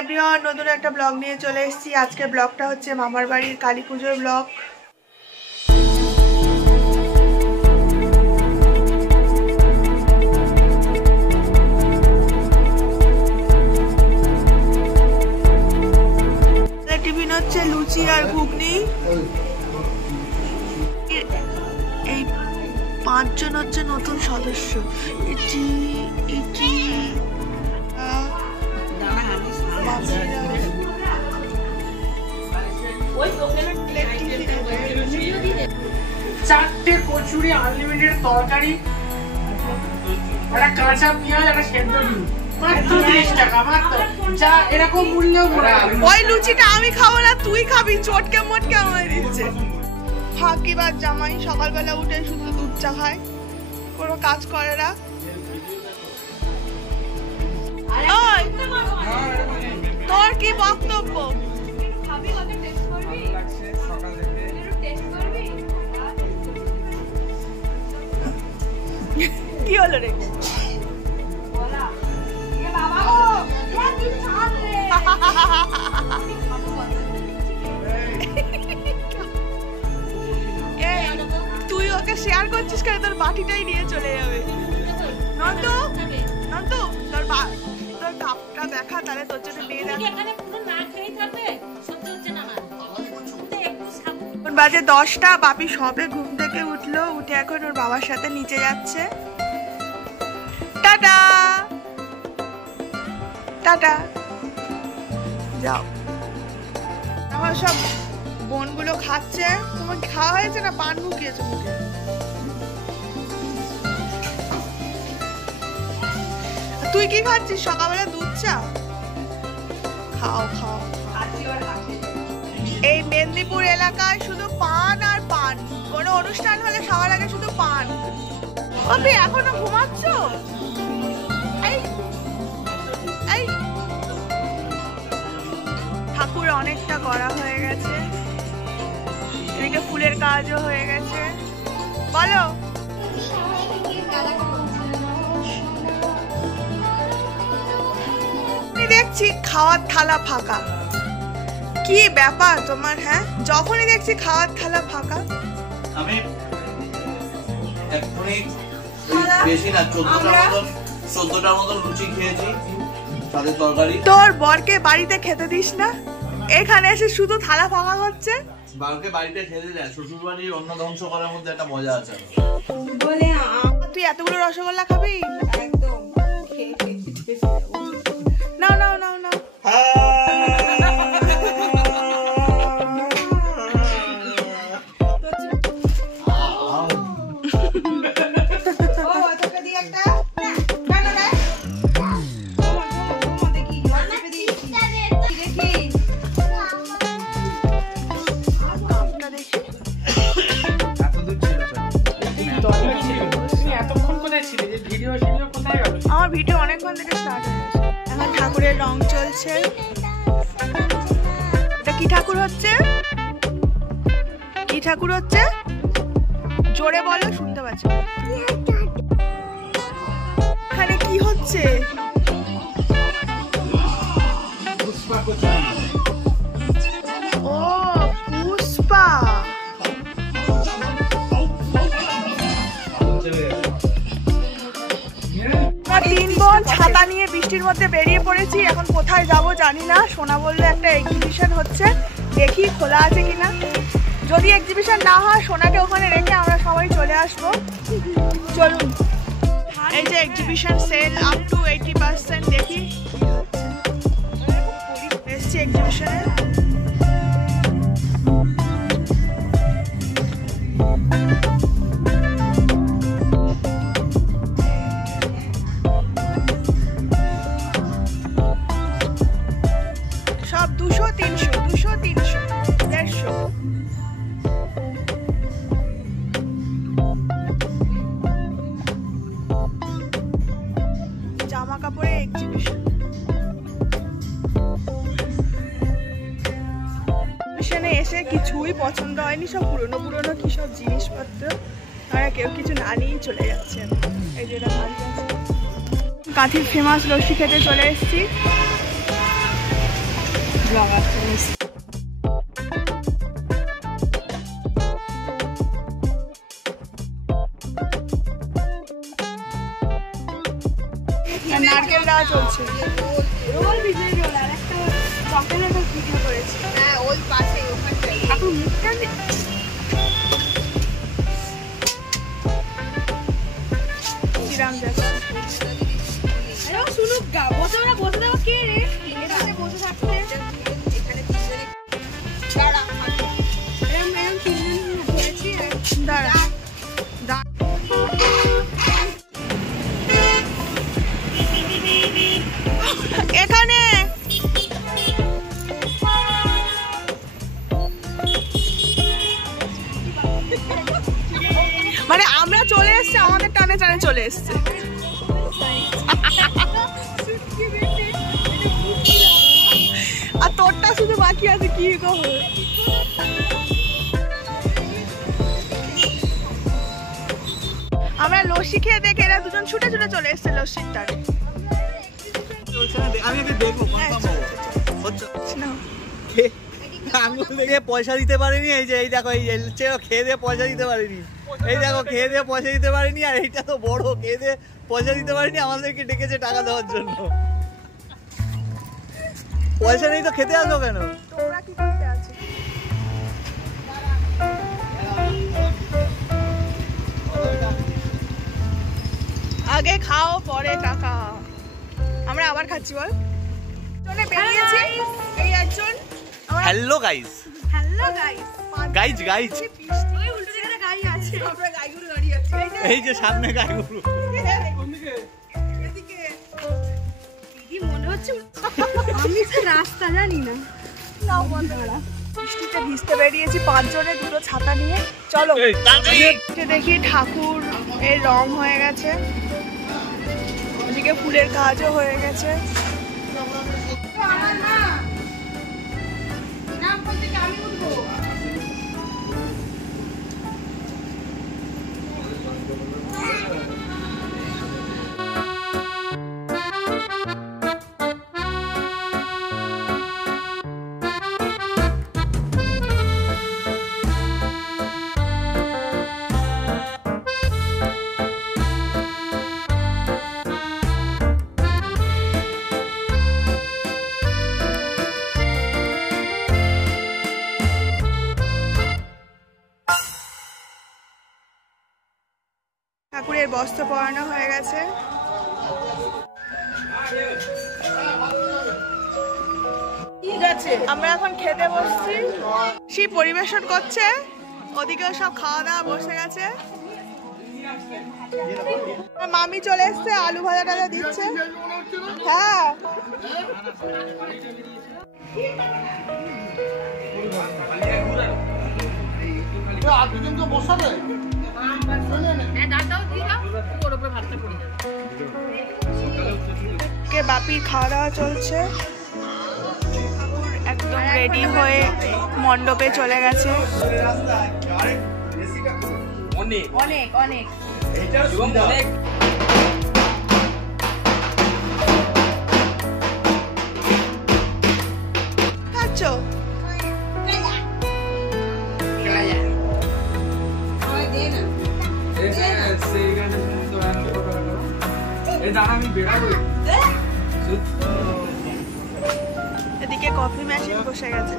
Everyone, নতুন একটা blog নিয়ে চলে এসেছি। আজকের ব্লগটা হচ্ছে মামার বাড়ির কালী পুজোর ব্লগ। টিফিন হচ্ছে লুচি আর ঘুগনি। এই 5 জন হচ্ছে নতুন সদস্য। চারটে কচুরি, আনলিমিটেড তরকারি, একটা কাঁচা পেঁয়াজ, একটা সেদ্ধ ডিম, মাত্র 30 টাকা। মাত্র যা এরকম মূল্যেও ওই লুচিটা আমি খাবো না, তুই খাবি। চটকে মটকে আমায় দিচ্ছে। ফাঁকিবাজ জামাই সকালবেলা উঠে শুধু দুধ চা খায়, কোনো কাজ করে না। তোর কি বক্তব্য? কি হলো রে? তুই ওকে শেয়ার করছিস কেন? তোর বাটিটাই নিয়ে চলে যাবে। নন্দু নন্দু, তোর কাপটা দেখা, তাহলে তোর জন্য নিয়ে যাবে। বাজে 10টা। বাপি সবে ঘুম থেকে উঠলো, উঠে এখন ওর বাবার সাথে নিচে যাচ্ছে। টাটা টাটা, যাও। আমার সব বোনগুলো খাচ্ছে। তোমার খাওয়া হয়েছে না? পান ঢুকিয়েছে মুখে। তুই কি খাচ্ছিস? সকালবেলা দুধ চা খাও খাও। এই মেদিনীপুর এলাকায় শুধু পান আর পান। কোনো অনুষ্ঠান হলে সবার আগে শুধু পান। আপনি এখনো ঘুমাচ্ছ? ঠাকুর অনেকটা করা হয়ে গেছে, এদিকে ফুলের কাজও হয়ে গেছে। বলো। দেখছি খাওয়ার থালা ফাঁকা। কি ব্যাপার তোমার? হ্যাঁ, যখনই দেখছি খাওয়ার থালা ফাঁকা। আমি এখনই বেশি না 14টার মতো লুচি খেয়েছি, সাথে তরকারি। তোর বরকে বাড়িতে খেতে দিস না? এখানে এসে শুধু থালা ফাঁকা হচ্ছে। বাড়িতে বাড়িতে খেতে দেয়, শ্বশুর বাড়ির অন্ন ধ্বংস করার মধ্যে একটা মজা আছে। তুই এতগুলো রসগোল্লা খাবি? একদম। নাও নাও নাও নাও। আমার ভিডিও অনেকক্ষণ থেকে স্টার্ট হয়েছে। এখন ঠাকুরের রং চলছে। এটা কি ঠাকুর হচ্ছে? কি ঠাকুর হচ্ছে? জোরে বলো, শুনতে পাচ্ছি। এখানে কি হচ্ছে? ও পুষ্পা। তিন বোন ছাতা নিয়ে বৃষ্টির মধ্যে বেরিয়ে পড়েছি। এখন কোথায় যাব জানি না। সোনা বললো একটা এক্সিবিশন হচ্ছে, দেখি খোলা আছে কিনা। যদি এক্সিবিশন না হয় সোনাকে ওখানে রেখে আমরা সবাই চলে আসবো। চলুন। এই যে এক্সিবিশন সেল আপ টু 80%। দেখি এসছি এক্সিবিশনে। সব 200, 300, 200, 300, 150। জামা কাপড়ের এক্সিবিশন। এক্সিবিশনে এসে কিছুই পছন্দ হয়নি। সব পুরনো পুরনো কি সব জিনিসপত্র। আমরা কেউ কিছু না নিয়েই চলে যাচ্ছে। এই যে কাঁথির ফেমাস লস্যি খেতে চলে এসেছি। ব্লগার। নারকেল দেওয়া চলছে। রোল ভিডিও রোল আর একটা চকলেটের ভিডিও করেছি। হ্যাঁ ওই পাশে ওখানটাই। এখন মুখটা শ্রীরাম যাচ্ছে। আরে শুনো গা বসে ওরা বসে দাও কে রে? এখানে বসে থাকতে এখানে তিনজনে দাঁড়া। এরকম তিনজন ধরেছি দাঁড়া। এখানে মানে আমরা চলে এসছি, আমাদের টানে টানে চলে এসছে। আর তোরটা শুধু বাকি আছে কি গো। আমরা লস্যি খেয়ে দেখে এরা দুজন ছুটে ছুটে চলে এসছে লস্যির টানে। আমি আগে দেখবো আঙুল দেখে পয়সা দিতে পারিনি। এই যে এই দেখো এই খেয়ে দিয়ে পয়সা দিতে পারিনি। এই দেখো খেয়ে দিয়ে পয়সা দিতে পারিনি। আর এইটা তো বড় খেয়ে দিয়ে পয়সা দিতে পারিনি, আমাদেরকে ডেকেছে টাকা দেওয়ার জন্য। পয়সা নেই তো খেতে আসবো কেন? তোমরা কি করতে আছো? আগে খাও পরে টাকা। আমরা আবার খাচ্ছি বল। চলে বেরিয়েছি। এই একজন hello guys. Hello guys. Guys guys ওই উল্টো দিকে গাড়ি আছে। আমরা গাইগুলো দাঁড়িয়ে আছে। এই যে সামনে গাইগুলো। এদিকে দিদি মনে হচ্ছে আমি তো রাস্তা জানি না। নাও বন্ধুরা বৃষ্টিতে ভিজতে বেরিয়েছি 5 জনে, 2টো ছাতা নিয়ে। চলো দেখি ঠাকুর এর রং হয়ে গেছে, ওদিকে ফুলের কাজও হয়ে গেছে। ঠাকুরের বস্ত্র পরানো হয়ে গেছে। আমরা এখন খেতে বসছি। সেই পরিবেশন করছে, ওদিকেও সব খাওয়া দাওয়া বসে গেছে। মামি চলে এসছে, আলু ভাজা টাজা দিচ্ছে। হ্যাঁ বাপির খাওয়া দাওয়া চলছে। একদম রেডি হয়ে মণ্ডপে চলে গেছে। অনেক অনেক অনেক খাচ্ছ? এদিকে কফি মেশিন বসে গেছে।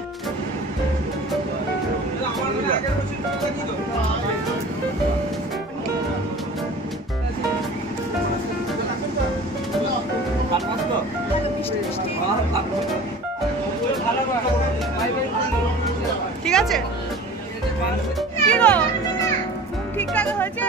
ঠিক আছে কি গো ঠিকঠাক হয়েছে?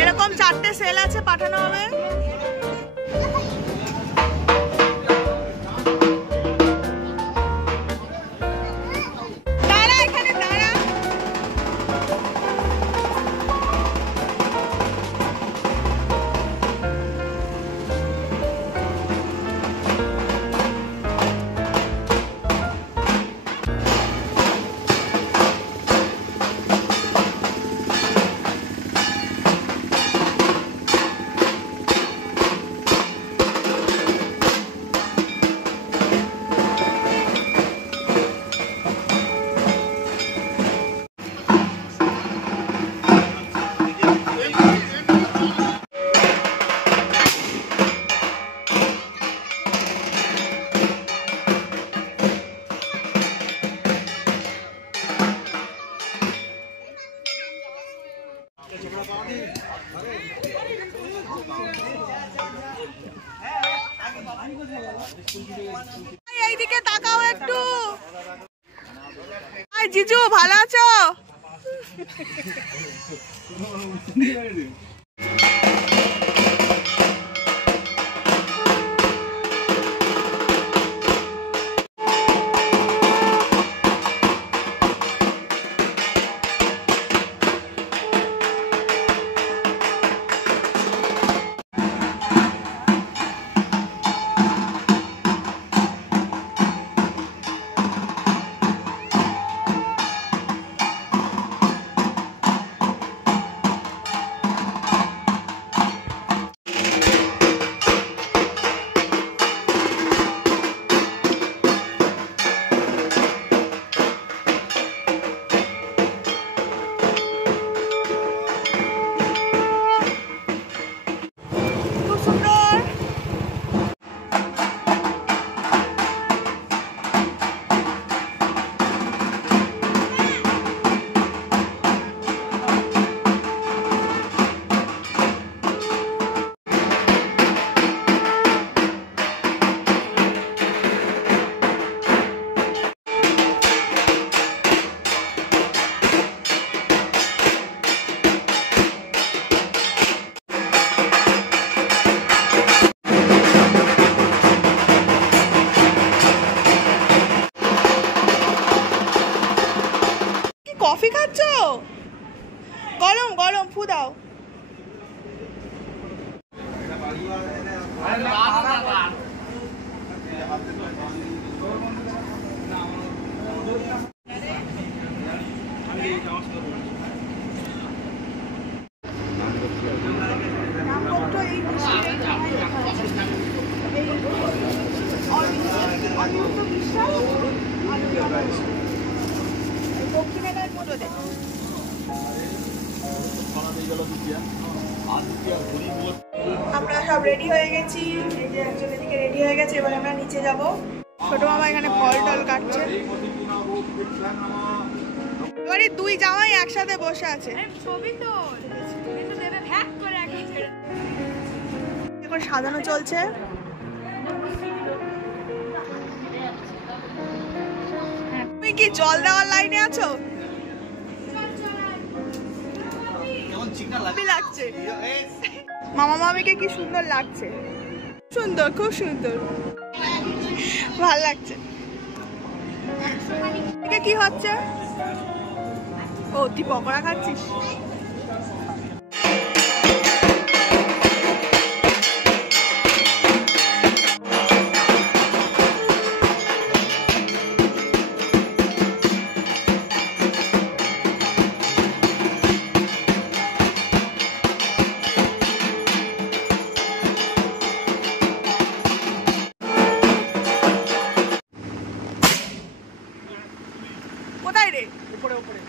এরকম 4টে সেল আছে, পাঠানো হবে। দাঁড়া এখানে দাঁড়া। জিজু ভালো আছো? কফি খাচ্ছ? গরম গরম ফু দাও। আমরা সব রেডি হয়ে গেছি, এই যে একজন এদিকে রেডি হয়ে গেছে, এবার আমরা নিচে যাব। ছোট মামা এখানে ফল টল কাটছে, এবারে দুই জামাই একসাথে বসে আছে। এখন সাজানো চলছে। তুমি কি জল দেওয়ার লাইনে আছো? লাগছে মামা মামিকে কি সুন্দর লাগছে, সুন্দর খুব সুন্দর ভাল লাগছে। কি হচ্ছে? ও তুই পকোড়া খাচ্ছিস? কোথায় রে? উপরে উপরে।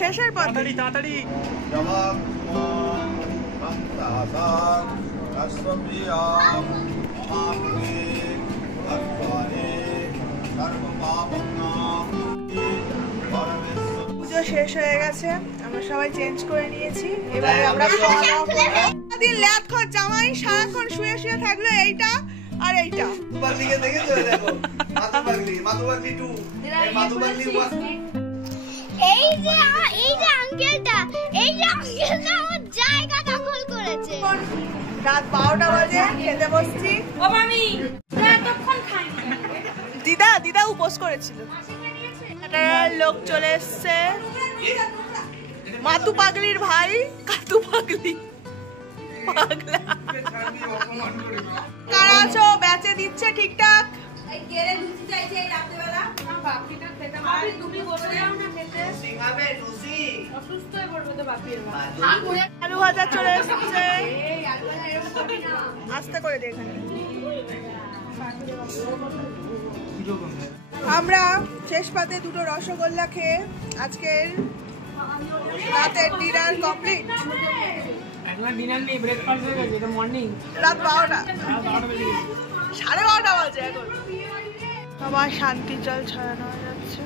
শেষের পথে তাড়াতাড়ি শেষ হয়ে গেছে, আমরা সবাই চেঞ্জ করে নিয়েছি। এবারে আমরা খাওয়া দাওয়া করবো। সারাদিন ল্যাদখর জামাই সারাক্ষণ শুয়ে শুয়ে থাকলো এইটা আর এইটা। পাগলিকে দেখেছো? দেখো মাতু পাগলি 2 এই মাতু পাগলি এই যে আঙ্কেলটা আমার জায়গা দখল করেছে। রাত 12টা বাজে, খেতে বসছি। ও মামি এতক্ষণ খাইনি। দিদা উপোস করেছিল। একটা লোক চলে এসছে, মাতু পাগলির ভাই কাতু পাগলি পাগলা। কারা আছো? ব্যাচে দিচ্ছে ঠিকঠাক? আলু ভাজা চলে এসছে, আস্তে করে দে এখানে। আমরা শেষ পাতে 2টো রসগোল্লা খেয়ে আজকের রাতের ডিনার কমপ্লিট। এখন ডিনার নেই, ব্রেকফাস্ট হয়ে গেছে, এটা মর্নিং। রাত 12টা, 12টা বেজে গেছে। 12:30 বাজে এখন। আবার শান্তি জল ছড়ানো হয়ে যাচ্ছে।